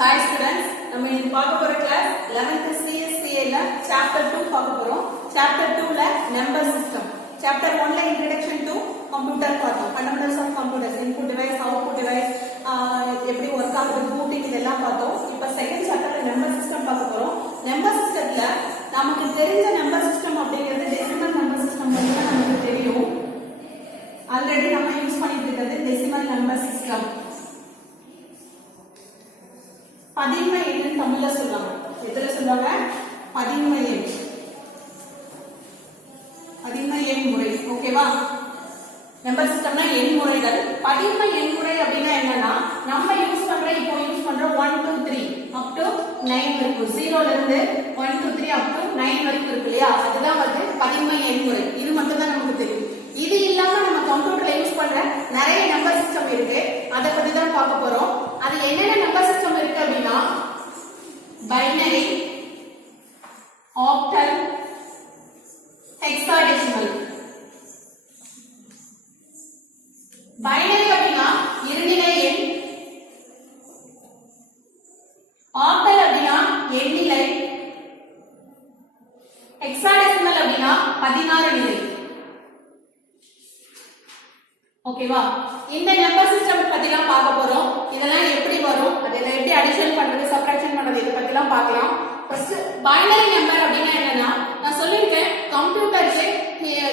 Hi students, நம்ம இன்னைக்கு பார்க்க போற கிளாஸ் 11th CSCA ல chapter 2 பார்க்க போறோம். chapter 2 ல number system. chapter 1 ல introduction to computer பார்த்தோம். fundamentals of computers, input device, output device, எப்படி work ஆகுது, booting இதெல்லாம் பார்த்தோம். இப்போ second chapter ல number system பார்க்க போறோம். number systemல நமக்கு தெரிஞ்ச number system அப்படிங்கிறது decimal number system பத்தி தான் நமக்கு தெரியும். ஆல்ரெடி நம்ம யூஸ் பண்ணிட்டு இருக்கிறது decimal number system. பதின்ம எண் தமிழ்ல சொல்றாங்க. எதுல சொல்றாங்க? பதின்ம எண். பதின்ம எண் முறை. ஓகேவா? நம்பர் சிஸ்டம்னா எண் முறைகள். பதின்ம எண் முறை அப்படினா என்னன்னா நம்ம யூஸ் பண்ற 1 2 3 up to 9 வரைக்கும் 0 ல இருந்து 1 2 3 up to 9 வரைக்கும் இருக்கு இல்லையா? அதுதான் வந்து பதின்ம எண் முறை. இது மட்டும் தான் நமக்கு தெரியும். இது இல்லாம நம்ம கம்ப்யூட்டர்ல யூஸ் பண்ற நிறைய நம்பர் சிஸ்டம் இருக்கு. அத பத்தி தான் பார்க்க போறோம். அது என்னென்ன நம்பர் சிஸ்டம் இருக்கு அப்படினா பைனரி, ஆக்டல், ஹெக்ஸாடெசிமல். பைனரி அப்படினா இருநிலை எண், ஆக்டல் அப்படினா எண்ணிலை, ஹெக்ஸாடெசிமல் அப்படினா 16 நிலை. ஓகேவா? இந்த நம்பர் சிஸ்டம் பத்திலாம் பார்க்க போறோம். இதெல்லாம் எப்படி வரும், அதெல்லாம் எப்படி அடிஷன் பண்றது, சப்ட்ராக்ஷன் பண்றது, இத பத்திலாம் பார்க்கலாம். ஃபர்ஸ்ட் பைனரி நம்பர் அப்படினா என்னன்னா நான் சொல்லிருக்கேன் கம்ப்யூட்டருக்கு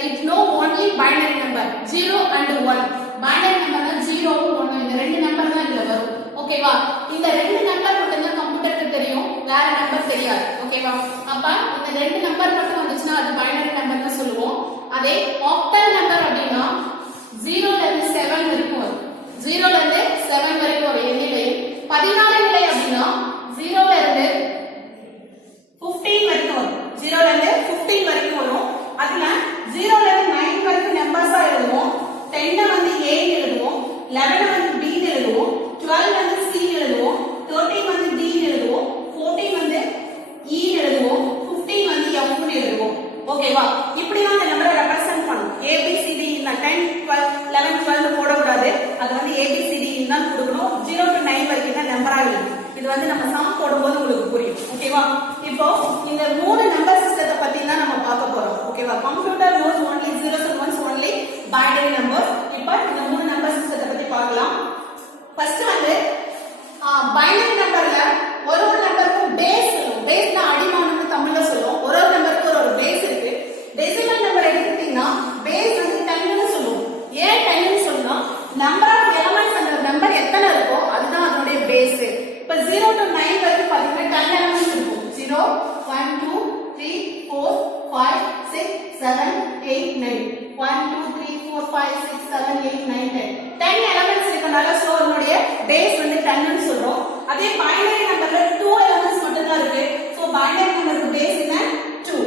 it's no only binary number 0 and 1. Binary நம்பர்னா 0 1 இந்த ரெண்டு நம்பர் தான் இதுல வரும். ஓகேவா? இந்த ரெண்டு நம்பர் மட்டும் தான் கம்ப்யூட்டருக்கு தெரியும், வேற நம்பர் தெரியாது. ஓகேவா? அப்ப இந்த ரெண்டு நம்பர் மட்டும் வந்துச்சுனா அது பைனரி நம்பர்னு சொல்லுவோம். அதே ஆக்டல் நம்பர் அப்படினா 0 ல இருந்து 7 வரைக்கும் வரும். 0 ல இருந்து 7 வரைக்கும் ஒரு எண்ணிலை. 16 நிலை அப்படினா 0 ல இருந்து 15 வரைக்கும் வரும். 0 ல இருந்து 15 வரைக்கும் வரும். அதுல 0 ல இருந்து 9 வரைக்கும் நம்பர்ஸா எழுதுவோம். 10 வந்து A ன்னு எழுதுவோம், 11 வந்து B ன்னு எழுதுவோம், 12 வந்து C ன்னு எழுதுவோம், 13 வந்து D ன்னு எழுதுவோம், 14 வந்து E ன்னு எழுதுவோம், 15 வந்து F ன்னு எழுதுவோம். ஓகேவா? இப்படி தான் இந்த நம்பரை ரெப்ரசன்ட் பண்ணும். ABCD இல்ல 10 12 11 12 போட கூடாது. அது வந்து ABCD தான் கொடுக்கணும். 0 to 9 வரைக்கும் தான் நம்பரா இருக்கும். இது வந்து நம்ம சம் போடும்போது உங்களுக்கு புரியும். ஓகேவா? இப்போ இந்த மூணு நம்பர் சிஸ்டத்தை பத்தி தான் நம்ம பார்க்க போறோம். ஓகேவா? Computer knows only zeros and ones, only binary numbers. இப்போ இந்த மூணு நம்பர் சிஸ்டத்தை பத்தி பார்க்கலாம். ஃபர்ஸ்ட் வந்து பைனரி நம்பர்ல ஒரு நம்பருக்கு பேஸ் சொல்லுவோம். பேஸ்னா அடிமானம்னு தமிழ்ல சொல்லுவோம். ஒரு நம்பருக்கு ஒரு பேஸ் இருக்கு. டெசிமல் நம்பர் எடுத்துட்டீங்கன்னா பேஸ் வந்து 10 ன்னு சொல்லுவோம். ஏன் 10 ன்னு சொன்னா நம்பர் ஆஃப் எலிமெண்ட்ஸ் அந்த நம்பர் எத்தனை இருக்கோ அதுதான் அதனுடைய பேஸ். இப்ப 0 to 9 வரைக்கும் பாத்தீங்கன்னா 10 எலிமெண்ட்ஸ் இருக்கும். 0 1 2 3 4 5 6 7 8 9 1 2 3 4 5 6 7 8 9 10 10 எலிமெண்ட்ஸ் இருக்கனால சோ அதனுடைய பேஸ் வந்து 10 ன்னு சொல்றோம். அதே பைனரி நம்பர்ல 2 எலிமெண்ட்ஸ் மட்டும் தான் இருக்கு. சோ பைனரி நம்பருக்கு பேஸ் என்ன? 2.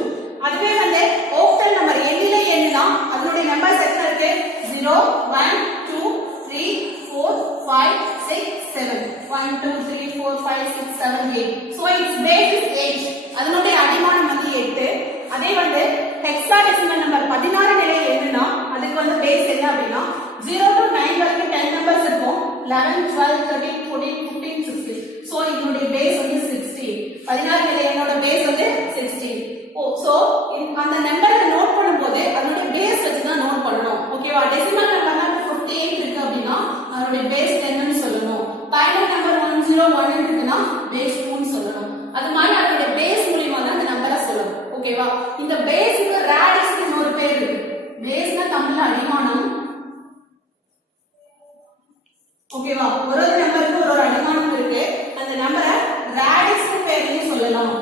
அதுவே வந்து ஆக்டல் நம்பர் எண்ணிலை எண் தான். அதனுடைய நம்பர்ஸ் எத்தனை இருக்கு? 0 1 2 3 4 5 6 7 1 2 3 4 5 6 7 8. so its base is 8. அதனுடைய அடிமானம் வந்து 8. அதே வந்து ஹெக்ஸாடெசிமல் நம்பர் 16 நிலை எண்ணுனா அதுக்கு வந்து பேஸ் என்ன அப்படினா 0 to 9 வரைக்கும் 10 நம்பர்ஸ் இருக்கும். 11 12 13 14 15 16. so இதனுடைய பேஸ் வந்து 16. 16 நிலை எண்ணோட பேஸ் வந்து 16. சோ அந்த நம்பரை நோட் பண்ணும்போது அதனுடைய பேஸ் வச்சு தான் நோட் பண்ணணும். ஓகேவா? டெசிமல் நம்பர்னா 58 இருக்கு அப்படினா அதனுடைய பேஸ் 10 ன்னு சொல்லணும். பைனரி நம்பர் 101 இருக்குனா பேஸ் 2 ன்னு சொல்லணும். அது மாதிரி அதனுடைய பேஸ் மூலமா தான் அந்த நம்பரை சொல்லணும். ஓகேவா? இந்த பேஸ்க்கு ரேடிக்ஸ்னு இன்னொரு பேர் இருக்கு. பேஸ்னா தமிழ்ல அடிமானம். ஓகேவா? ஒரு நம்பருக்கு ஒரு அடிமானம் இருக்கு. அந்த நம்பரை ரேடிக்ஸ்னு பேர்லயே சொல்லலாம்.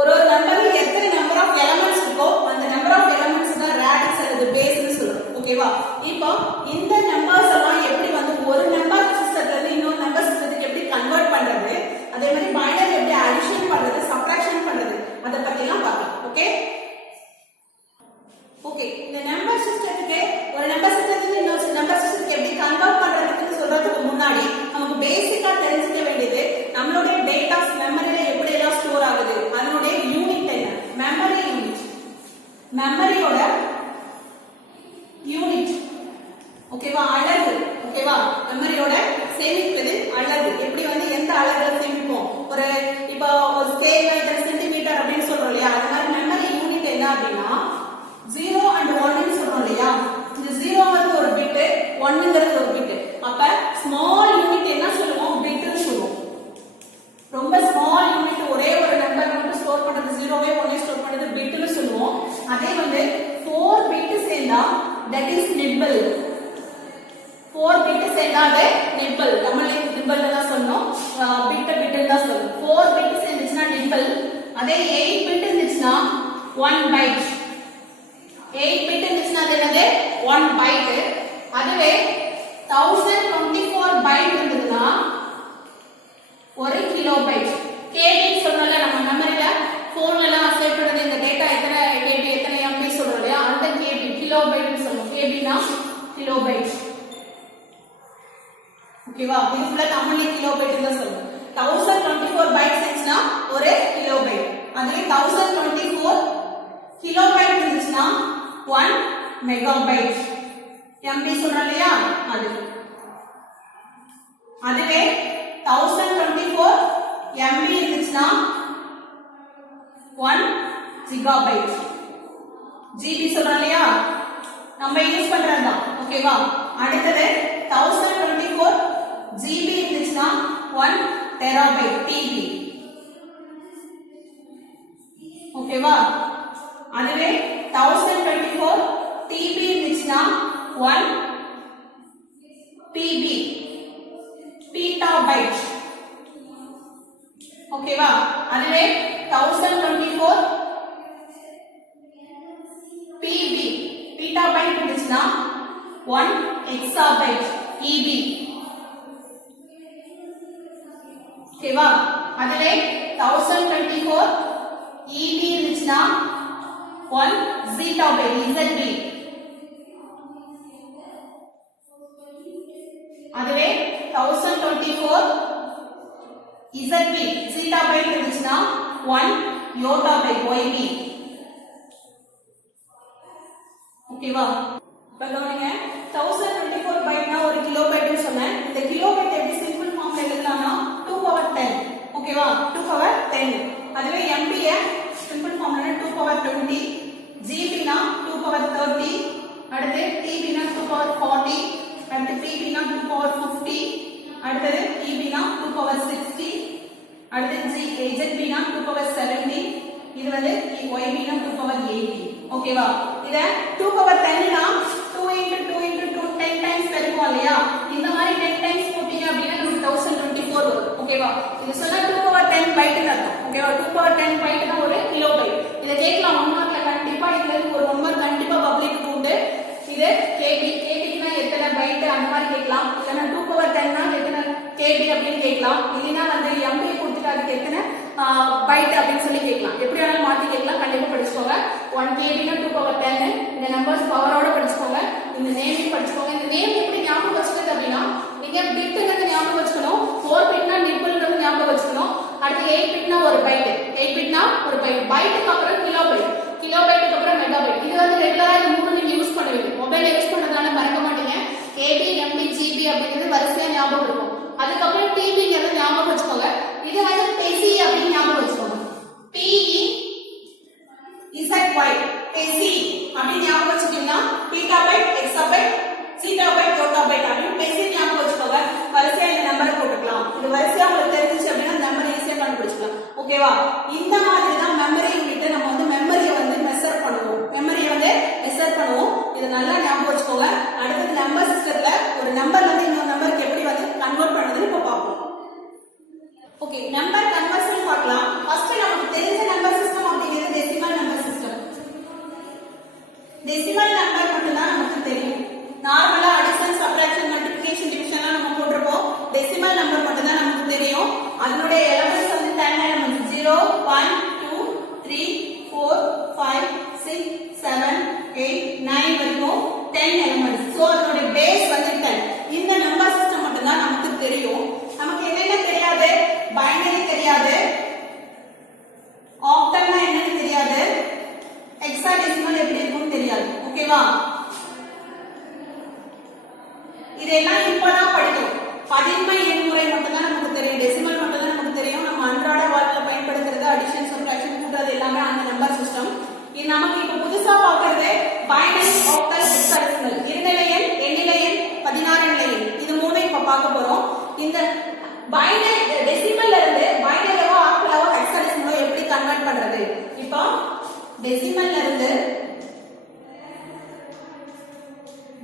ஒரு நம்பர்ல எத்தனை நம்பர் ஆஃப் எலிமெண்ட்ஸ் இருக்கோ அந்த நம்பர் ஆஃப் எலிமெண்ட்ஸ் தான் ரேடிக்ஸ் அல்லது பேஸ்னு சொல்றோம். ஓகேவா? இப்போ இந்த நம்பர்ஸ் எல்லாம் எப்படி வந்து ஒரு நம்பர் சிஸ்டத்துல இருந்து இன்னொரு நம்பர் சிஸ்டத்துக்கு எப்படி கன்வர்ட் பண்றது, அதே மாதிரி பைனரி எப்படி அடிஷன் பண்றது, சப்ட்ராக்ஷன் பண்றது, அத பத்தி எல்லாம் பார்க்கலாம். ஓகே ஓகே இந்த நம்பர் சிஸ்டத்துக்கு ஒரு நம்பர் சிஸ்டத்துக்கு இன்னொரு நம்பர் சிஸ்டத்துக்கு எப்படி கன்வர்ட் பண்றதுன்னு சொல்றதுக்கு முன்னாடி நமக்கு பேசிக்கா தெரிஞ்சுக்க வேண்டியது நம்மளுடைய டேட்டாஸ் மெமரியில எப்படி எல்லாம் ஸ்டோர் ஆகுது, அதனுடைய யூனிட் என்ன, மெமரி யூனிட், மெமரியோட யூனிட். ஓகேவா? அலகு. ஓகேவா? மெமரியோட சேமிப்பது அலகு. ஒரு இப்போ ஒரு ஸ்கேல் இத்தனை சென்டிமீட்டர் அப்படின்னு சொல்றோம் இல்லையா, அது மாதிரி மெமரி யூனிட் என்ன அப்படின்னா 0 and 1 சொல்றோம் இல்லையா. இந்த 0ங்கிறது ஒரு பிட், 1ங்கிறது ஒரு பிட். அப்ப ஸ்மால் யூனிட் என்ன சொல்லுவோம், பிட்னு சொல்லுவோம். ரொம்ப ஸ்மால் யூனிட் ஒரே ஒரு நம்பர் மட்டும் ஸ்டோர் பண்றது 0வே 1 ஸ்டோர் பண்றது பிட்னு சொல்லுவோம். அதே வந்து 4 பிட் சேர்ந்தா தட் இஸ் நிப்பிள். 4 பிட் சேர்ந்தா அது நிப்பிள். தமிழ்ல நிப்பிள் தான் சொல்லணும், பிட் தான் சொல்லணும். 4 பிட் சேர்ந்துச்சுன்னா நிப்பிள். அதே 8 பிட் இருந்துச்சுன்னா 1 பைட். 8 பிட் இருந்துச்சுன்னா அது என்னது 1 பைட். அதுவே 1024 பைட் இருந்ததுன்னா 1 கிலோபைட். கேபி சொன்னல நம்ம மெமரியில போன்ல எல்லாம் சேவ் பண்றது இந்த டேட்டா எத்தனை கேபி எத்தனை எம்பி சொல்றோம் இல்லையா, அந்த கேபி கிலோபைட்னு சொல்லுவோம். கேபினா கிலோபைட். ஓகேவா, இது ஃபுல்லா தமிழ்ல கிலோபைட் தான் சொல்லுவோம். 1024 பைட்ஸ் இருந்துச்சுன்னா 1 கிலோபைட். அதுவே 1024 கிலோபைட் இருந்துச்சுன்னா 1 மெகாபைட். எம்பி சொல்றோம் இல்லையா அது. அதுவே 1024 MB இருந்துச்சுன்னா 1 ஜிகாபைட். ஜிபி சொல்றோம் இல்லையா, நம்ம யூஸ் பண்றதுதான். ஓகேவா, அடுத்தது 1024 GB இருந்துச்சுன்னா 1 டெராபைட் டிபி. ஓகேவா, அதுவே 1024 TB இருந்துச்சுன்னா 1 PB பீட்டாபைட். ஓகேவா, அதுவே 1024 PB பீட்டாபைட் இருந்துச்சுன்னா 1 எக்ஸாபைட் EB. ஓகேவா, அதுவே 1024 EB இருந்துச்சுன்னா 1 ஜீட்டாபைட் ZB. அதுவே 1024 ZB ஜீட்டாபைட் இருந்துச்சுன்னா 1 யோட்டாபைட் YB. ஓகேவா, இப்ப கவனிங்க, 1024 பைட்னா ஒரு கிலோபைட்னு சொன்னேன். இந்த கிலோபைட் எப்படி சிம்பிள் ஃபார்ம்ல எழுதலாம்னா 2 power 10. ஓகேவா, 2 power 10. அதுவே MB சிம்பிள் ஃபார்ம்ல 2 power 20. GB னா 2 power 30. அடுத்து TB னா 2 power 40. அடுத்து PB னா 2 power 50. அடுத்து EB னா 2 power 60. அடுத்து ZB னா 2 power 70. இது வந்து YB னா 2 power 80. ஓகேவா, இத 2 power 10 னா 2 into 2 into 2 10 times பெருக்குவோம் இல்லையா, இந்த மாதிரி 10 times போட்டீங்க அப்படின்னா நமக்கு 1024 வரும். ஓகேவா, இது சொன்னா 2 power 10 பைட்னு அர்த்தம். ஓகேவா, 2 power 10 பைட் தான் ஒரு கிலோபைட். இத கேட்கலாம் 1 மார்க்ல கண்டிப்பா. இதுல இருந்து ஒரு 1 மார்க் கண்டிப்பா பப்ளிக் உண்டு. இது கேபினா எத்தனை பைட் அந்த மாதிரி கேட்கலாம். இல்லைன்னா 2 power 10 னா எத்தனை கேபி அப்படின்னு கேட்கலாம். இல்லைன்னா வந்து MB கொடுத்துட்டு அதுக்கு எத்தனை பைட் அப்படின்னு சொல்லி கேட்கலாம். எப்படி வேணாலும் மாத்தி கேட்கலாம். கண்டிப்பா படிச்சுக்கோங்க. 1 கேபினா 2 power 10. இந்த நம்பர்ஸ் பவரோட படிச்சுக்கோங்க. இந்த நேமையும் படிச்சுக்கோங்க. இந்த நேம் எப்படி ஞாபகம் வச்சுக்கிறது அப்படின்னா, நீங்க பிட்ங்கிறது ஞாபகம் வச்சுக்கணும். 4 பிட்னா நிப்பிள்ங்கிறது ஞாபகம் வச்சுக்கணும். அடுத்து 8 பிட்னா ஒரு பைட். 8 பிட்னா ஒரு பைட். பைட்டுக்கு அப்புறம் கிலோபைட். கிலோபைட்டுக்கு அப்புறம் மெகாபைட். இது வந்து ரெகுலரா இந்த மூணு நீங்க யூஸ் பண்ணுவீங்க. மொபைல யூஸ் பண்றதால மறக்க மாட்டீங்க. KB MB GB அப்படிங்கிறது வரிசையா ஞாபகம் இருக்கும். அதுக்கப்புறம் TBங்கிறத ஞாபகம் வச்சுக்கோங்க. இது வந்து பெசி அப்படின்னு ஞாபகம் வச்சுக்கோங்க. PE ZY பெசி அப்படின்னு ஞாபகம் வச்சுட்டீங்கன்னா பீட்டாபைட் எக்ஸாபைட் ஜீட்டாபைட் யோட்டாபைட் அப்படின்னு பெசி ஞாபகம் வச்சுக்கோங்க. வரிசையா இந்த நம்பரை போட்டுக்கலாம். இது வரிசையா உங்களுக்கு தெரிஞ்சிச்சு அப்படின்னா நம்பர் ஈஸியா கண்டுபிடிச்சுக்கலாம். ஓகேவா, இந்த மாதிரி தான் மெமரி யூனிட் நம்ம வந்து மெமரியை வந்து மெஷர் பண்ணுவோம். மெமரியை வந்து மெஷர் பண்ணுவோம். இது நல்லா ஞாபகம் வச்சுக்கோங்க. அடுத்தது நம்பர் சிஸ்டத்துல ஒரு நம்பர்ல இருந்து இன்னொரு நம்பருக்கு எப்படி வந்து கன்வெர்ட் பண்றதுன்னு இப்ப பார்ப்போம். ஓகே, நம்பர் கன்வர்ஷன் பார்க்கலாம். ஃபர்ஸ்ட் நமக்கு தெரிஞ்ச நம்பர் சிஸ்டம் அப்படிங்கிறது decimal number system. Decimal number மட்டும் தான் நமக்கு தெரியும். நார்மலா அடிஷன் சப்ட்ராக்ஷன் மல்டிப்ளிகேஷன் டிவிஷன்லாம் நம்ம போட்டுறப்போம். டெசிமல் நம்பர் மட்டும் தான் நமக்கு தெரியும். அதனுடைய எலிமெண்ட்ஸ் வந்து 10 எலிமெண்ட்ஸ் 0 1 2 3 4 5 6 7 8 9 வரைக்கும் 10 எலிமெண்ட்ஸ். சோ அதனுடைய பேஸ் வந்து 10. இந்த நம்பர் சிஸ்டம் மட்டும் தான் நமக்கு தெரியும். நமக்கு என்னென்ன தெரியாது, பைனரி தெரியாது, ஆக்டல்னா என்னன்னு தெரியாது, ஹெக்ஸாடெசிமல் எப்படி இருக்கும்னு தெரியாது. ஓகேவா, இதெல்லாம் இப்பதான் படிக்கிறோம். பதின்மை எண்முறை மட்டும் தான் நமக்கு தெரியும். டெசிமல் மட்டும் தான் நமக்கு தெரியும். நம்ம அன்றாட பைனரி டெசிமல்ல இருந்து பைனரியாவோ ஆக்டலாவோ ஹெக்ஸாடெசிமலோ எப்படி கன்வெர்ட் பண்றது? இப்போ டெசிமல்ல இருந்து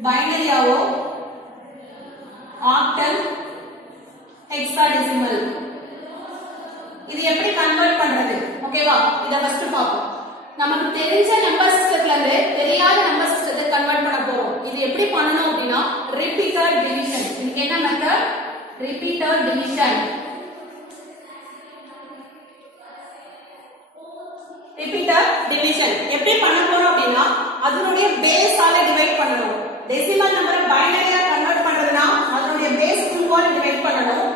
பைனரியாவோ ஆக்டல் ஹெக்ஸாடெசிமல் இது எப்படி கன்வெர்ட் பண்றது? ஓகேவா? இத ஃபர்ஸ்ட் பாப்போம். நமக்கு தெரிஞ்ச நம்பர் சிஸ்டத்துல இருந்து தெரியாத நம்பர் சிஸ்டத்தை கன்வெர்ட் பண்ண போறோம். இது எப்படி பண்ணனும் அப்படினா ரிப்பீட்டட் டிவிஷன். இதுக்கு என்ன method? Repeated division. Repeated division எப்படி பண்ண போறோம் அப்படினா அதனுடைய பேஸ் ஆல டிவைட் பண்ணனும். டெசிமல் நம்பரை பைனரியா கன்வெர்ட் பண்றதுனா அதனுடைய பேஸ் 2 ஆல டிவைட் பண்ணனும்.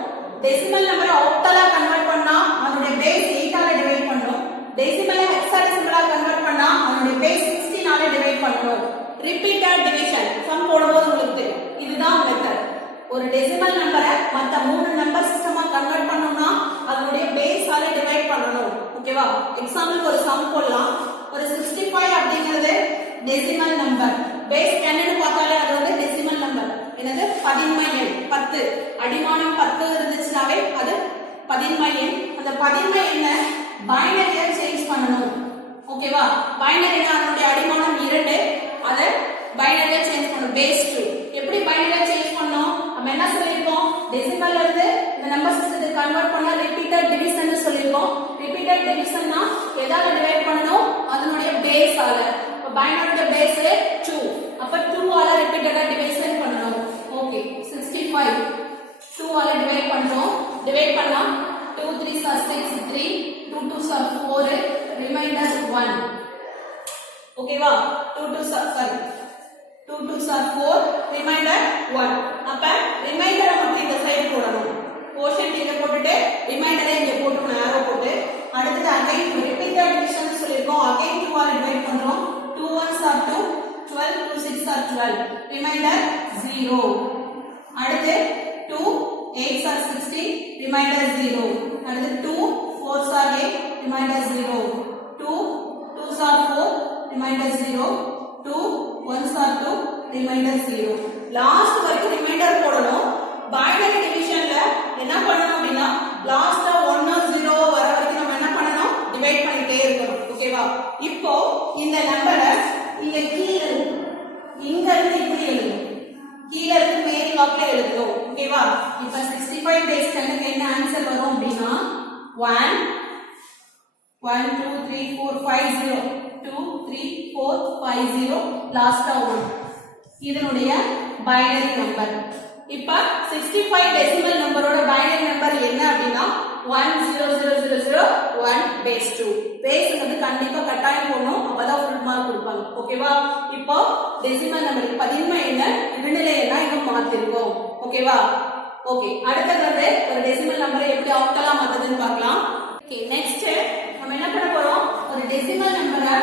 டெசிமல் நம்பரை ஆக்டலா கன்வெர்ட் பண்ணா அதனுடைய பேஸ் 8 ஆல டிவைட் பண்ணனும். டெசிமலை ஹெக்ஸாடெசிமலா கன்வெர்ட் பண்ணா அதனுடைய பேஸ் 16 ஆல டிவைட் பண்ணனும். ரிப்பீட்டட் டிவிஷன் சம் போடும்போது உங்களுக்கு தெரியும். இதுதான் மெத்தட். ஒரு டெசிமல் நம்பரை மத்த 3 நம்பர் சிஸ்டமா கன்வெர்ட் பண்ணனும்னா அதனுடைய பேஸ் ஆல டிவைட் பண்ணனும். ஓகேவா? எக்ஸாம்பிளுக்கு ஒரு சம் போடலாம். ஒரு 65 அப்படிங்கிறது டெசிமல் நம்பர். பேஸ் 10 ன்னு பார்த்தாலே அது வந்து டெசிமல் நம்பர். என்னது? பதின்ம எண் 10. அடிமானம் 10 இருந்துச்சுனாவே அது பதின்ம எண். அந்த பதின்ம எண்ணை பைனரியா சேஞ்ச் பண்ணனும். ஓகேவா? பைனரினா அதனுடைய அடிமானம் 2. அத பைனரியா சேஞ்ச் பண்ணனும். பேஸ் 2. எப்படி பைனரியா சேஞ்ச் பண்ணனும்? நம்ம என்ன சொல்லிருக்கோம்? டெசிமல்ல இருந்து இந்த நம்பர் சிஸ்டத்தை கன்வெர்ட் பண்ணா ரிப்பீட்டட் டிவிஷன் சொல்லிருக்கோம். ரிப்பீட்டட் டிவிஷன்னா எதால டிவைட் பண்ணனும்? அதனுடைய பேஸ் ஆல. அப்ப பைனரியோட பேஸ் 2. அப்ப 2 ஆல ரிப்பீட்டடா டிவிஷன் பண்ணனும். ஓகே 65 2 ஆல டிவைட் பண்றோம். டிவைட் பண்ணா 2 3s are 6 3 2 2s are 4 remainder 1. ஓகேவா? 2 2s are 4 remainder 1. அப்ப ரிமைண்டரை மட்டும் இந்த சைடு போடணும். கோஷன்ட் இங்க போட்டுட்டு ரிமைண்டரை இங்க போட்டுறோம் arrow போட்டு. அடுத்து அகைன் ரிப்பீட்டட் டிவிஷன் சொல்லிருக்கோம். அகைன் 2 ஆல டிவைட் பண்றோம். 2 1s are 2 12 2 6 are 12 remainder 0. அடுத்து 2 8s are 16 remainder 0. அடுத்து 2 4s are 8 remainder 0. 2 2s are 4 remainder 0. 2 1s are 2 remainder 0. Last வரைக்கும் ரிமைண்டர் போடணும். பைனரி டிவிஷன்ல என்ன பண்ணனும் அப்படினா லாஸ்டா 1 0 வர வரைக்கும் நம்ம என்ன பண்ணனும்? டிவைட் பண்ணிட்டே இருக்கணும். ஓகேவா? இப்போ இந்த நம்பரை இங்க கீழ இங்க இருந்து இப்படி எழுதணும். கீழ இருந்து மேல் வாக்குல எழுதணும். ஓகேவா? இப்போ 65 பேஸ் 10 க்கு என்ன ஆன்சர் வரும் அப்படினா 1 1 2 3 4 5 0 2 3 4 5 0 லாஸ்டா 1. இதனுடைய பைனரி நம்பர். இப்ப 65 டெசிமல் நம்பரோட பைனரி நம்பர் என்ன அப்படினா 1000001 பேஸ் 2. பேஸ் வந்து கண்டிப்பா கட்டாயம் போடணும். அப்பதான் ஃபுல் மார்க் கொடுப்பாங்க. ஓகேவா? இப்போ டெசிமல் நம்பர் பதின்ம எண்ணை இருநிலை எண்ணா இங்க மாத்திருக்கோம். ஓகேவா? ஓகே அடுத்து வந்து ஒரு டெசிமல் நம்பரை எப்படி ஆக்டலா மாத்துறதுன்னு பார்க்கலாம். ஓகே நெக்ஸ்ட் நம்ம என்ன பண்ண போறோம்? ஒரு டெசிமல் நம்பரை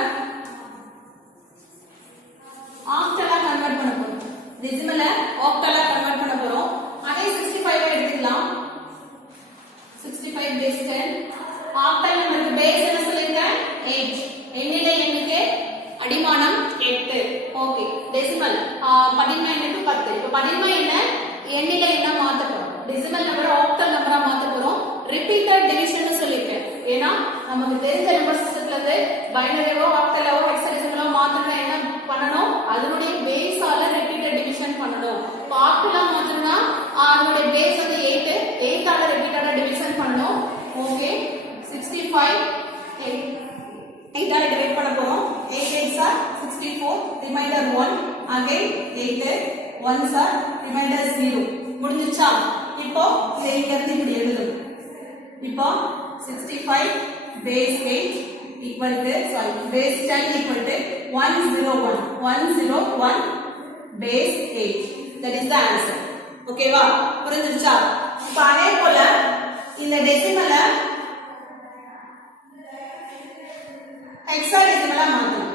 ஆக்டலா கன்வெர்ட் பண்ண போறோம். டெசிமல ஆக்டலா கன்வெர்ட் பண்ண போறோம். அதே 65 எடுத்துக்கலாம். 65 பேஸ் 10 ஆக்டல் நம்பருக்கு பேஸ் என்ன சொல்லிருக்கேன்? 8. எண்ணிலை எண்ணுக்கு அடிமானம் 8. ஓகே டெசிமல் பதின்ம எண்ணுக்கு 10. இப்போ பதின்ம எண்ணை எண்ணிலை எண்ணா மாத்த போறோம். டெசிமல் நம்பரை ஆக்டல் நம்பரா மாத்த போறோம். ரிப்பீட்டட் டிவிஷன் சொல்லிருக்கேன். ஏன்னா நமக்கு தெரிஞ்ச நம்பர் சிஸ்டத்துல இருந்து பைனரியாவோ ஆக்டலாவோ ஹெக்ஸாடெசிமலோ மாத்தணும்னா என்ன பண்ணணும்? அதனுடைய பேஸ் ஆல ரிப்பீட்டட் டிவிஷன் பண்ணணும். இப்போ ஆக்டலா மாத்தணும்னா அதனுடைய பேஸ் வந்து 8 8 ஆல ரிப்பீட்டடா டிவிஷன் பண்ணணும். ஓகே 65 8 ஆல டிவைட் பண்ண போறோம். 8 8s are 64 remainder 1 again 8 1s are remainder 0. முடிஞ்சுச்சா? இப்போ இதை இங்க இருந்து இப்படி எழுதணும். இப்போ 65 base 8 equal to base 10 equal to 101 101 base 8. That is the answer. ஓகேவா? புரிஞ்சுச்சா? இப்போ அதே போல இந்த டெசிமல ஹெக்ஸாடெசிமலா மாத்தலாம்.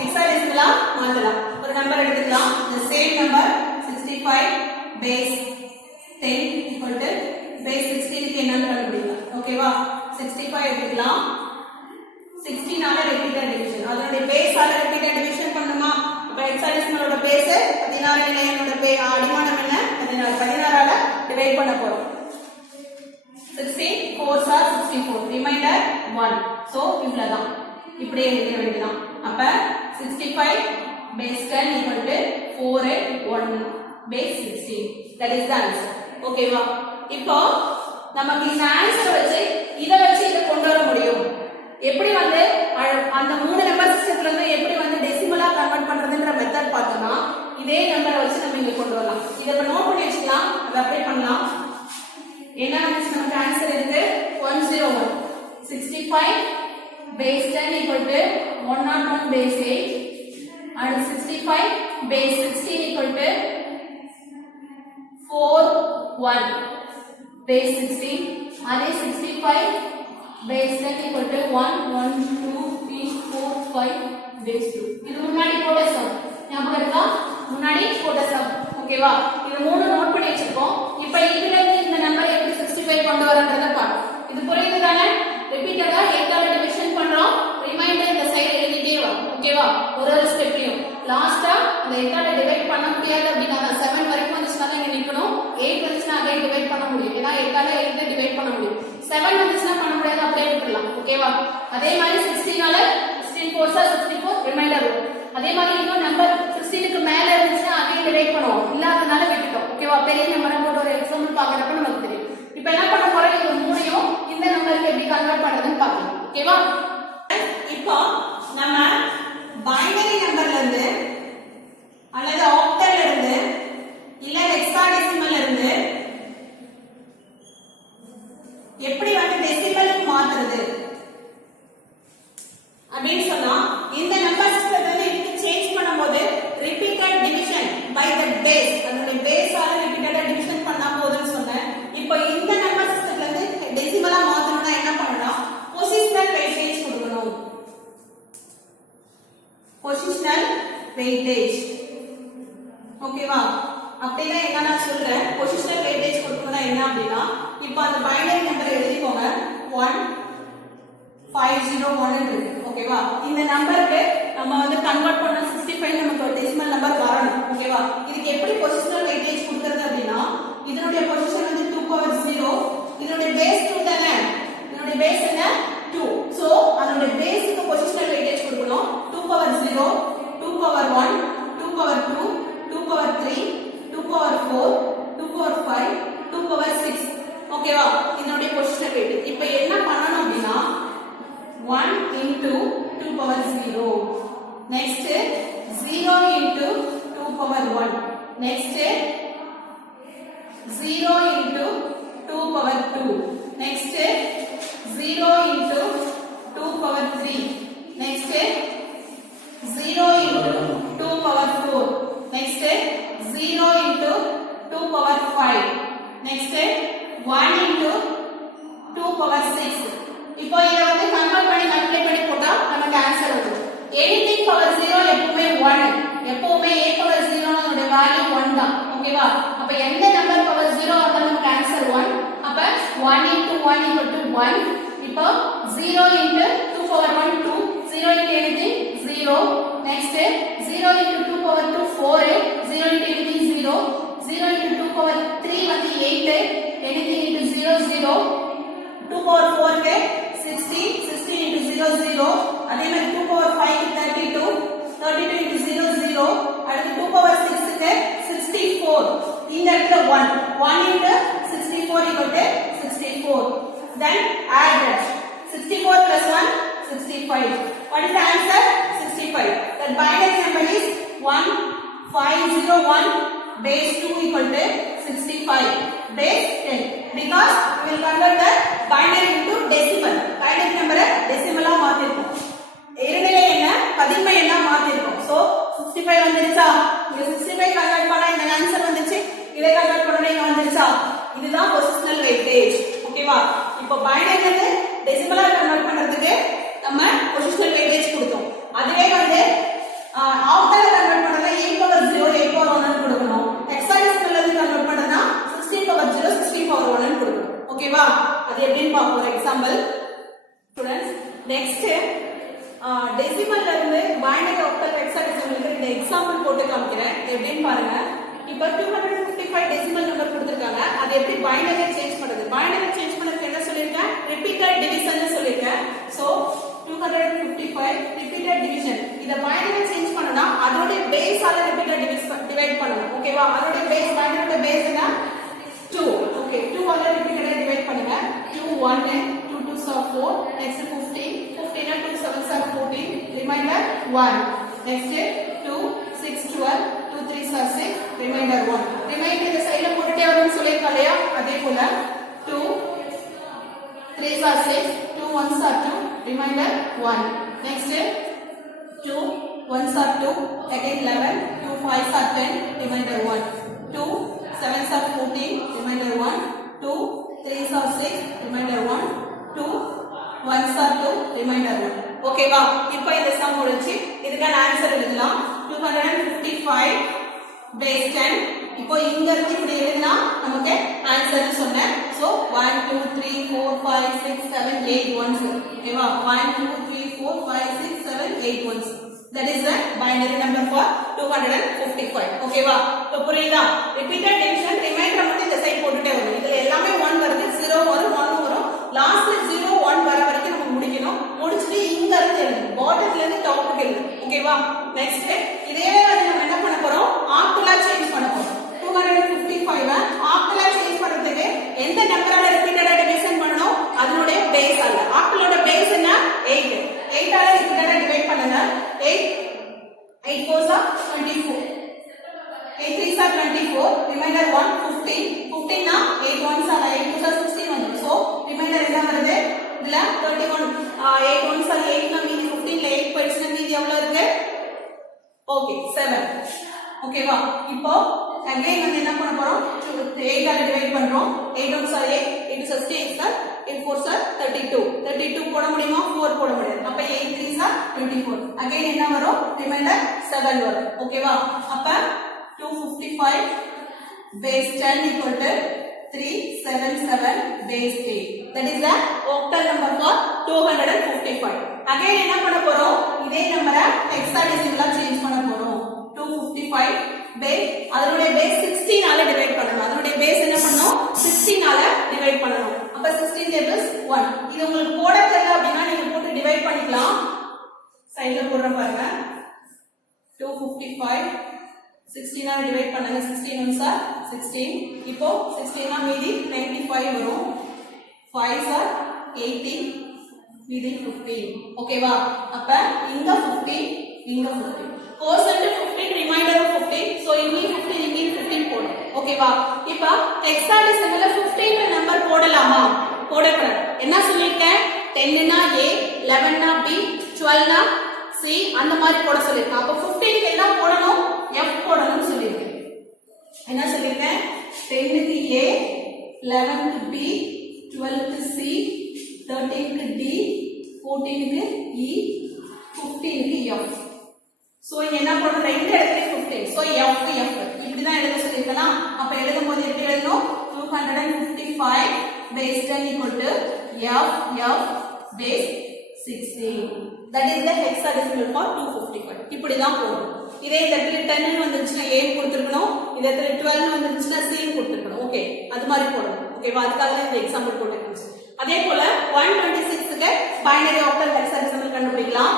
ஹெக்ஸாடெசிமலா மாத்தலாம். ஒரு நம்பர் எடுத்துக்கலாம். the same number 65 base 10 equal to base 16 க்கு என்னன்னு கண்டுபிடிக்கலாம். ஓகேவா? 65 எடுத்துக்கலாம். 16 ஆல ரிப்பீட்டட் டிவிஷன். அதனுடைய பேஸ் ஆல ரிப்பீட்டட் டிவிஷன் பண்ணுமா? இப்போ ஹெக்ஸாடெசிமலோட பேஸ் 16 நிலையனோட அடிமானம் என்ன? 16. டிவைட் பண்ண போறோம் 16 4s are 64 ரிமைண்டர் 1 சோ இவ்வளவுதான் இப்படியே எழுத வேண்டியதான் அப்ப 65 base 10 equal to 4 1 base 16 that is the answer ஓகேவா இப்போ நமக்கு இந்த ஆன்சர் வச்சு இத கொண்டு வர முடியும் எப்படி வந்து அந்த மூணு நம்பர் சிஸ்டத்துல இருந்து எப்படி வந்து டெசிமலா கன்வர்ட் பண்றதுன்ற மெத்தட் பார்த்தோம்னா இதே நம்பரை வச்சு நம்ம இங்க கொண்டு வரலாம் இத இப்ப நோட் பண்ணி வச்சுக்கலாம் அதை அப்ளை பண்ணலாம் என்ன நமக்கு ஆன்சர் இருக்கு 101 65 base 10 equal to 101 base 8 and 65 base 16 equal to 4 1 base 16 அதே 65 base 10 equal to 1 1 2 3 4 5 base 2 இது முன்னாடி போட்ட சம் ஞாபகம் இருக்கா முன்னாடி போட்ட சம் ஓகேவா இது மூணு நோட் பண்ணி வச்சிருக்கோம் இப்போ இதுல இருந்து இந்த நம்பர் எப்படி 65 கொண்டு வரன்றத பாருங்க இது புரியுது தானே ரிப்பீட்டடா 8 ஆல டிவிஷன் பண்றோம் ரிமைண்டர் இந்த சைடு எழுதிட்டே வரும் ஓகேவா ஒரு ஸ்டெப்லயும் லாஸ்டா அந்த 8 ஆல டிவைட் பண்ண முடியாது அப்படினா 7 வரைக்கும் வந்துச்சுனா இங்க நிக்கணும் 8 வந்துச்சுனா அகைன் டிவைட் பண்ண முடியும் ஏனா 8 ஆல 8 டிவைட் பண்ண முடியும் 7 வந்துச்சுனா பண்ண முடியாது அப்படியே விட்டுறலாம் ஓகேவா அதே மாதிரி 16 ஆல 16 4s are 64 ரிமைண்டர் வரும் அதே மாதிரி இன்னும் நம்பர் 16 க்கு மேல இருந்துச்சுனா அகைன் டிவைட் பண்ணுவோம் இல்லாதனால விட்டுட்டோம் ஓகேவா பெரிய நம்பரை போட்டு ஒரு எக்ஸாம்பிள் பார்க்கறப்ப நமக்கு தெரியும் இப்போ என்ன பண்ண போறோம் இது மூணையும் இந்த நம்பருக்கு எப்படி கன்வர்ட் பண்றதுன்னு பார்க்கலாம் ஓகேவா இப்போ நம்ம பைனரி நம்பர்ல இருந்து அல்லது ஆக்டல்ல இருந்து இல்ல ஹெக்ஸாடெசிமல்ல இருந்து எப்படி வந்து டெசிமலுக்கு மாத்துறது அப்படின்னு சொன்னா இந்த நம்பர் சிஸ்டத்தை வந்து இதுக்கு சேஞ்ச் பண்ணும்போது repeated division by the base அதோட பேஸால ரிப்பீட்டடா டிவிஷன் பண்ணா போதும்னு சொன்னேன் இப்போ இந்த நம்பர் சிஸ்டத்துல இருந்து டெசிமலா மாத்தணும்னா என்ன பண்ணணும் பொசிஷனல் வெயிட்டேஜ் கொடுக்கணும் பொசிஷனல் வெயிட்டேஜ் ஓகேவா அப்படினா என்ன நான் சொல்றேன் பொசிஷனல் வெயிட்டேஜ் கொடுக்கணும்னா என்ன அப்படினா இப்போ அந்த பைனரி நம்பர் எழுதிக்கோங்க 1 501 இருக்கு ஓகேவா இந்த நம்பருக்கு நம்ம வந்து கன்வர்ட் பண்ண 65 நமக்கு ஒரு டெசிமல் நம்பர் வரணும் ஓகேவா இதுக்கு எப்படி பொசிஷனல் வெயிட்டேஜ் கொடுக்கிறது அப்படினா இதனுடைய பொசிஷன் வந்து 2 பவர் 0 இதனுடைய பேஸ் 2 தானே இதனுடைய பேஸ் என்ன 2 சோ அதனுடைய பேஸ்க்கு பொசிஷனல் வெயிட்டேஜ் கொடுக்கணும் 2 power 0 2 power 1 2 power 2 2 power 3 2 power 4 2 power 5 2 power 6 ஓகேவா இதனுடைய பொசிஷனல் வெயிட்டேஜ் இப்போ என்ன பண்ணனும் அப்படினா 1 into 2 power 0 next 0 into 2 power 1 next 0 into 2 power 2 next 0 into 2 power 3 next 0 into 2 power 4 next 0 into 2 power 5 next 1 into 2 power 6 இப்போ இத வந்து கன்வர்ட் பண்ணி மல்டிப்ளை பண்ணி போட்டா நமக்கு ஆன்சர் வரும் anything power 0 எப்பவுமே 1 எப்பவுமே a power 0 னோட வேல்யூ 1 தான் ஓகேவா அப்ப எந்த நம்பர் பவர் 0 வந்தாலும் நமக்கு ஆன்சர் 1 அப்ப 1 into 1 equal to 1 இப்போ 0 into 2 power 1 2 0 into anything 0 next 0 into 2 power 2 4 0 into anything 0 0 into 2 power 3 வந்து 8 anything into 0 0 2 power 4 के 60 16 into 0 0 அதே மாதிரி 2 power 5 32 32 into 0 0 அடுத்து 2 power 6 க்கு 64 இந்த இடத்துல 1 1 into 64 equal to 64 then add that 64 plus 1 65 what is the answer 65 the binary number is 1501 base 2 equal to 65 base 10 because we will convert the binary into decimal binary number decimal ஆ மாத்திருக்கோம் இருநிலை என்ன பதின்மை என்ன மாத்திருக்கோம் so 65 வந்துருச்சா இங்க 65 convert பண்ணா இந்த answer வந்துச்சு இதை convert பண்ணா இங்க வந்துருச்சா இதுதான் பொசிஷனல் வெயிட்டேஜ் ஓகேவா இப்போ பைனரி வந்து டெசிமலா கன்வர்ட் பண்றதுக்கு நம்ம பொசிஷனல் வெயிட்டேஜ் கொடுத்தோம் அதுவே வந்து ஆக்டல் கன்வர்ட் பண்றதுல 8 பவர் 0 8 பவர் 1 னு கொடுக்கணும் ஹெக்ஸாடெசிமல்ல இருந்து கன்வர்ட் பண்றதுனா 16 பவர் 0 16 பவர் 1 னு கொடுக்கணும் ஓகேவா அது எப்படின்னு பாப்போம் எக்ஸாம்பிள் ஸ்டூடண்ட்ஸ் நெக்ஸ்ட் டெசிமல்ல இருந்து பைனரி ஆக்டல் ஹெக்ஸாடெசிமலுக்கு இந்த எக்ஸாம்பிள் போட்டு காமிக்கிறேன் எப்படின்னு பாருங்க இப்போ 255 டெசிமல் நம்பர் கொடுத்திருக்காங்க அது எப்படி பைனரி சேஞ்ச் பண்றது பைனரி சேஞ்ச் பண்ணதுக்கு என்ன சொல்லிருக்கேன் ரிப்பீட்டட் டிவிஷன் சொல்லிருக்கேன் சோ 255 ரிப்பீட்டட் டிவிஷன் இத பைனரி சேஞ்ச் பண்ணனா அதோட பேஸ் ஆல ரிப்பீட்டட் டிவைட் பண்ணனும் ஓகேவா அதோட பேஸ் பைனரியோட பேஸ் என்ன 2 ஓகே 2 ஆல ரிப்பீட்டடா டிவைட் பண்ணுங்க 2 1 2 2s are 4 next 15 15 2 7s are 14 remainder 1 next 2 6 12 2 3s are 6 remainder 1 remainder இந்த சைடுல போட்டுட்டே வரணும்னு சொல்லிருக்கலையா அதே போல 2 3s are 6 2 1s are 2 remainder 1 next 2 1s are 2 again 11 2 5s are 10 remainder 1 2 7s are 14 remainder 1 2 3s are 6 remainder 1 2 1s are 2 remainder 1 ஓகேவா இப்போ இந்த some முடிஞ்சு இதுக்கான ஆன்சர் எழுதலாம் 255 பேஸ் 10 இப்போ இங்க இருந்து இப்படி எழுதினா நமக்கு ஆன்சர் சொன்னேன் சோ 1 2 3 4 5 6 7 8 1s ஓகேவா 1 2 3 4 5 6 7 8 1s that is the binary number for 255 ஓகேவா இப்போ புரியுதா ரிப்பீட்டட் டிவிஷன் ரிமைண்டர் மட்டும் இந்த சைடு போட்டுட்டே வரும் இதுல எல்லாமே 1 வருது 0 வரும் 1 வரும் லாஸ்ட்ல 0 1 வர வரைக்கும் நம்ம முடிக்கணும் முடிச்சிட்டு இங்க இருந்து எழுதணும் பாட்டம்ல இருந்து டாப்க்கு எழுதணும் ஓகேவா நெக்ஸ்ட் இதே வந்து நம்ம என்ன பண்ண போறோம் ஆக்டலா சேஞ்ச் பண்ண போறோம் 255 ஆக்டலா சேஞ்ச் பண்றதுக்கு எந்த நம்பரால ரிப்பீட்டடா டிவிஷன் பண்ணனும் அதனுடைய பேஸ் ஆல ஆக்டலோட பேஸ் என்ன 8 8 ஆல ரிப்பீட்டடா டிவைட் பண்ணுங்க 8 4s are 24 8 3s are 24 remainder 1 15 15 na 8 1s are 8 2s are 16 வந்து so remainder என்ன வருது இதுல 31 8 1s are 8 na மீதி 15 ல 8 போயிடுச்சுனா மீதி எவ்வளவு இருக்கு ஓகே 7 ஓகேவா இப்போ again வந்து என்ன பண்ண போறோம் 8 ஆல டிவைட் பண்றோம் 8 1s are 8 8 2s are 16 8 4s are 32 32 போட முடியுமா 4 போட முடியாது அப்ப 8 3s are 24 again என்ன வரும் remainder 7 வரும் ஓகேவா அப்ப 255 base 10 equal to 377 base 8 that is the octal number for 255 again என்ன பண்ண போறோம் இதே நம்பரை ஹெக்ஸாடெசிமலா சேஞ்ச் பண்ண போறோம் 255 base அதனுடைய base 16 ஆல டிவைட் பண்ணனும் அதனுடைய base என்ன பண்ணனும் 16 ஆல டிவைட் பண்ணனும் அப்ப 16 tables 1 இது உங்களுக்கு போட தெரியல அப்படினா நீங்க போட்டு டிவைட் பண்ணிக்கலாம் சைடுல போடுறேன் பாருங்க 255 16 ஆல டிவைட் பண்ணுங்க 16 1s are 16 இப்போ 16 னா மீதி 95 வரும் 5s are 18 மீதி 15 ஓகேவா அப்ப இங்க 15 இங்க 15 கோசன்ட் 15 ரிமைண்டர் 15 சோ இங்க 15 இங்க 15 போடு ஓகேவா இப்போ ஹெக்ஸாடெசிமல்ல 15 நம்பர் போடலாமா போடக்கூடாது என்ன சொல்லிருக்கேன் 10 னா a 11 னா b 12 னா c அந்த மாதிரி போட சொல்லிருக்கேன் அப்ப 15 க்கு என்ன போடணும் f போடணும்னு சொல்லிருக்கேன் என்ன சொல்லிருக்கேன் 10 க்கு a 11 க்கு b 12 க்கு c 13 க்கு d 14 க்கு e 15 க்கு f சோ இங்க என்ன போடணும் ரெண்டு இடத்துல 15 சோ f இப்படி தான் எழுத சொல்லிருக்கலாம் அப்ப எழுதும்போது எப்படி எழுதணும் 255 base 10 equal to f base 16 that is the hexadecimal for 255 இப்படி தான் போடும் இதே இந்த இடத்துல 10 வந்துச்சுனா a கொடுத்திருக்கணும் இந்த இடத்துல 12 வந்துச்சுனா c கொடுத்திருக்கணும் ஓகே அது மாதிரி போடணும் ஓகேவா அதுக்காக தான் இந்த எக்ஸாம்பிள் போட்டுருக்கேன் அதே போல 126 க்கு பைனரி ஆக்டல் ஹெக்ஸாடெசிமல் கண்டுபிடிக்கலாம்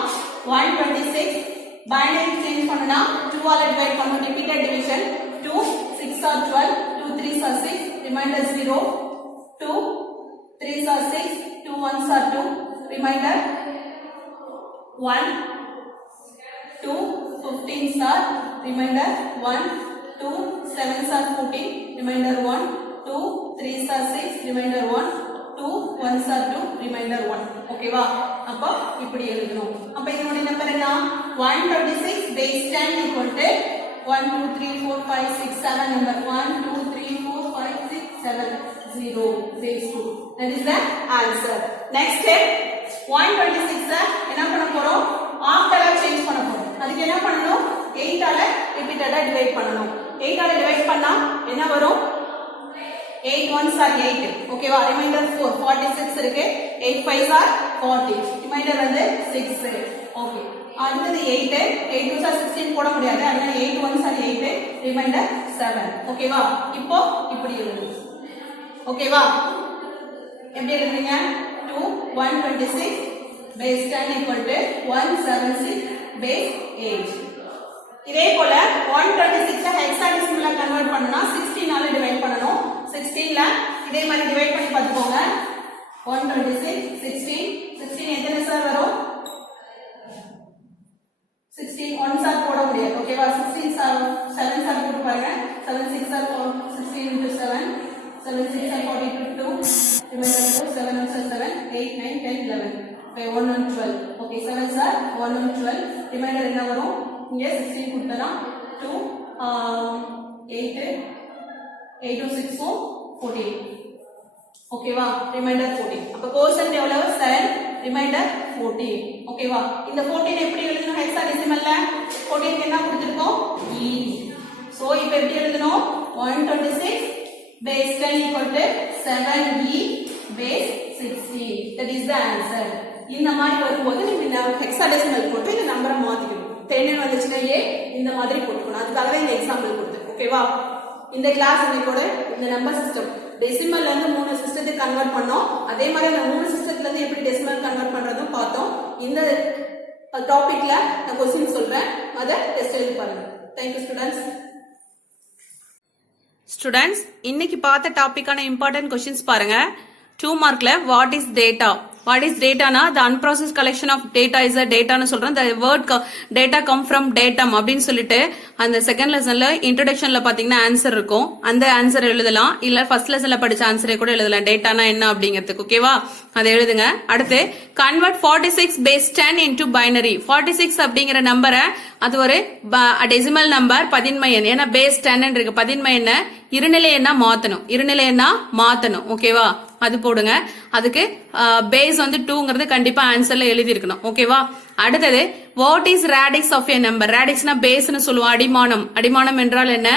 126 பைனரி சேஞ்ச் பண்ணனா 2 ஆல டிவைட் பண்ணனும் repeated division 2 6 are 12 2 3s are 6 remainder 0 2 3s are 6 2 1s are 2 remainder 1 2 15s are remainder 1 2 7s are 14 remainder 1 2 3s are 6 remainder 1 2 1s are 2 remainder 1 ஓகேவா அப்ப இப்படி எழுதணும் அப்ப இதனுடைய நம்பர் என்ன 126 base 10 equal to 1 2 3 4 5 6 7 number 1 2 3 4 5 6 7 0 base 2 that is the answer next step 126 என்ன பண்ண போறோம் ஆக்டலா சேஞ்ச் பண்ண போறோம் அதுக்கு என்ன பண்ணனும் 8 ஆல ரிப்பீட்டடா டிவைட் பண்ணனும் 8 ஆல டிவைட் பண்ணா என்ன வரும் 8 1s are 8 ஓகேவா ரிமைண்டர் 4 46 இருக்கு 8 5s are 40 ரிமைண்டர் வந்து 6 ஓகே அடுத்து 8 8 2s are 16 போட முடியாது அதனால 8 1s are 8 ரிமைண்டர் 7 ஓகேவா இப்போ இப்படி எழுதுங்க ஓகேவா? எப்படி எழுதுறீங்க? 2 126 base 10 equal to 176 base 8. இதே போல 126 ஹெக்ஸாடெசிமலா கன்வர்ட் பண்ணனும்னா 16 ஆல டிவைட் பண்ணனும். 16 ல இதே மாதிரி டிவைட் பண்ணி பாத்துக்கோங்க. 126 16 எத்தனை சார் வரும்? 16 1 சார் போட முடியாது. ஓகேவா? 16 சார் 7 சார் போட்டு பாருங்க. 7 6 sir 16 into 7 7 6 sir 42 remainder 7 1 sir 7 8 9 10 11 by 1 and 12. Okay 7 sir 1 and 12 remainder என்ன வரும்? இங்க 16 கொடுத்தனா 2 8 8 6 14. ஓகேவா? ரிமைண்டர் 14. அப்ப கோஷன்ட் எவ்வளவு? 7 ரிமைண்டர் 14. ஓகேவா? இந்த 14 எப்படி எழுதணும் ஹெக்ஸாடெசிமல்ல? 14 க்கு என்ன கொடுத்திருக்கோம்? e. சோ இப்போ எப்படி எழுதணும்? 126 base 10 equal to 7e base 60. That is the answer. இந்த மாதிரி வரும்போது நீங்க இந்த ஹெக்ஸாடெசிமல் போட்டு இந்த நம்பரை மாத்திக்கணும். 10 வந்துச்சுன்னா a இந்த மாதிரி போட்டுக்கணும். அதுக்காக தான் இந்த எக்ஸாம்பிள் கொடுத்தேன். ஓகேவா? இந்த கிளாஸ் இன்னைக்கோட இந்த நம்பர் சிஸ்டம் டெசிமல்ல இருந்து 3 சிஸ்டத்துக்கு கன்வர்ட் பண்ணோம். அதே மாதிரி அந்த 3 சிஸ்டத்துல இருந்து எப்படி டெசிமல் கன்வர்ட் பண்றதும் பார்த்தோம். இந்த டாபிக்ல நான் क्वेश्चन சொல்றேன். அத டெஸ்ட் எழுதி பாருங்க. Thank you students. Students, இன்னைக்கு பார்த்த டாபிக்கான இம்பார்ட்டன்ட் क्वेश्चंस பாருங்க. 2 மார்க்ல what is data? What is data na the unprocessed collection of data is a data னு சொல்றோம். The word data come from datum அப்படினு சொல்லிட்டு அந்த செகண்ட் லெசன்ல இன்ட்ரோடக்ஷன்ல பாத்தீங்கன்னா ஆன்சர் இருக்கும். அந்த ஆன்சர் எழுதலாம். இல்ல ஃபர்ஸ்ட் லெசன்ல படிச்ச ஆன்சரே கூட எழுதலாம். டேட்டானா என்ன அப்படிங்கிறதுக்கு. ஓகேவா? அதை எழுதுங்க. அடுத்து convert 46 base 10 into binary. 46 அப்படிங்கிற நம்பரை அது ஒரு டெசிமல் நம்பர் பதின்ம எண். ஏன்னா பேஸ் 10 இருக்கு. பதின்ம எண்ண இருநிலை எண்ணா மாத்தணும். இருநிலை எண்ணா மாத்தணும். ஓகேவா? அது போடுங்க. அதுக்கு பேஸ் வந்து 2ங்கிறது கண்டிப்பா ஆன்சர்ல எழுதி இருக்கணும். ஓகேவா? அடுத்தது what is radix of a number? ரேடிக்ஸ்னா பேஸ்னு சொல்லுவோம். அடிமானம். அடிமானம் என்றால் என்ன?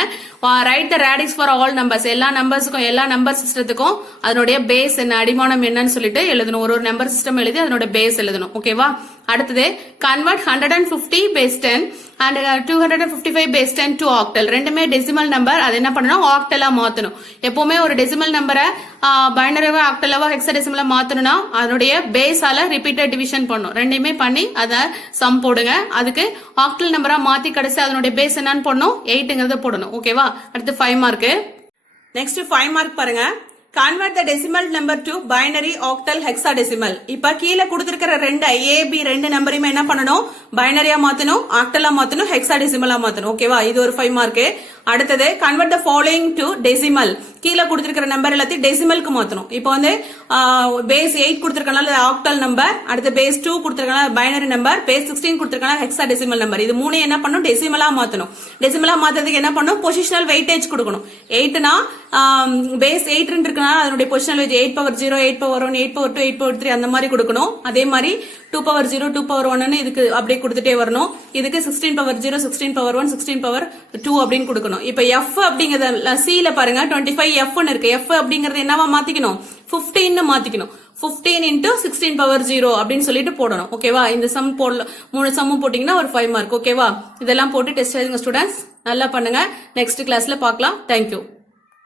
Right the radix for all numbers. எல்லா நம்பர்ஸுக்கும் எல்லா நம்பர் சிஸ்டத்துக்கும் அதனுடைய பேஸ் என்ன, அடிமானம் என்னன்னு சொல்லிட்டு எழுதணும். ஒரு நம்பர் சிஸ்டம் எழுதி அதனோட பேஸ் எழுதணும். ஓகேவா? அடுத்தது convert 150 base 10 and 255 base 10 to octal. ரெண்டுமே டெசிமல் நம்பர். அது என்ன பண்ணணும்? ஆக்டலா மாத்தணும். எப்பவுமே ஒரு டெசிமல் நம்பரை பைனரிவா ஆக்டலாவா ஹெக்ஸாடெசிமலா மாத்தணும்னா அதனுடைய பேஸால ரிப்பீட்டட் டிவிஷன் பண்ணணும். ரெண்டையுமே பண்ணி அத சம் போடுங்க. அதுக்கு ஆக்டல் நம்பரா மாத்தி கடைசி அதனுடைய பேஸ் என்னன்னு போடணும்? 8ங்கிறத போடணும். ஓகேவா? அடுத்து 5 மார்க். நெக்ஸ்ட் 5 மார்க் பாருங்க. Convert the decimal number to binary octal hexadecimal. இப்ப கீழ கொடுத்திருக்கிற ரெண்டு AB ரெண்டு நம்பரையுமே என்ன பண்ணணும்? பைனரியா மாத்தணும், ஆக்டலா மாத்தணும், ஹெக்ஸாடெசிமலா மாத்தணும். ஓகேவா? இது ஒரு 5 மார்க். அடுத்தது convert the following to decimal. கீழ கொடுத்திருக்கிற நம்பர் எல்லாத்தையும் டெசிமலுக்கு மாத்தணும். இப்போ வந்து பேஸ் 8 கொடுத்திருக்கனால ஆக்டல் நம்பர், அடுத்து பேஸ் 2 கொடுத்திருக்கனால பைனரி நம்பர், பேஸ் 16 கொடுத்திருக்கனால ஹெக்ஸாடெசிமல் நம்பர். இது மூணு என்ன பண்ணணும்? டெசிமலா மாத்தணும். டெசிமலா மாத்துறதுக்கு என்ன பண்ணணும்? பொசிஷனல் வெயிட்டேஜ் கொடுக்கணும். 8னா பேஸ் 8 இருக்கனால அதனுடைய positional wait 8 power 0, 8 power 1, 8 power 2, 8 power 3 அந்த மாதிரி கொடுக்கணும். அதே மாதிரி 2 power 0, 2 power 1 இதுக்கு அப்படியே கொடுத்துட்டே வரணும். இதுக்கு 16 power 0, 16 power 1, 16 power 2 அப்படின்னு கொடுக்கணும். இப்ப F அப்படிங்கறத C ல பாருங்க 25F ன்னு இருக்கு. F அப்படிங்கறது என்னவா மாத்திக்கணும்? 15 ன்னு மாத்திக்கணும். 15 into 16 power 0 அப்படின்னு சொல்லிட்டு போடணும். ஓகேவா? இந்த சம் போடல 3 சம்மும் போட்டீங்கன்னா ஒரு 5 மார்க். ஓகேவா? இதெல்லாம் போட்டு டெஸ்ட் எழுதுங்க ஸ்டூடெண்ட்ஸ். நல்லா பண்ணுங்க. நெக்ஸ்ட் கிளாஸ்ல பார்க்கலாம். தேங்க்யூ.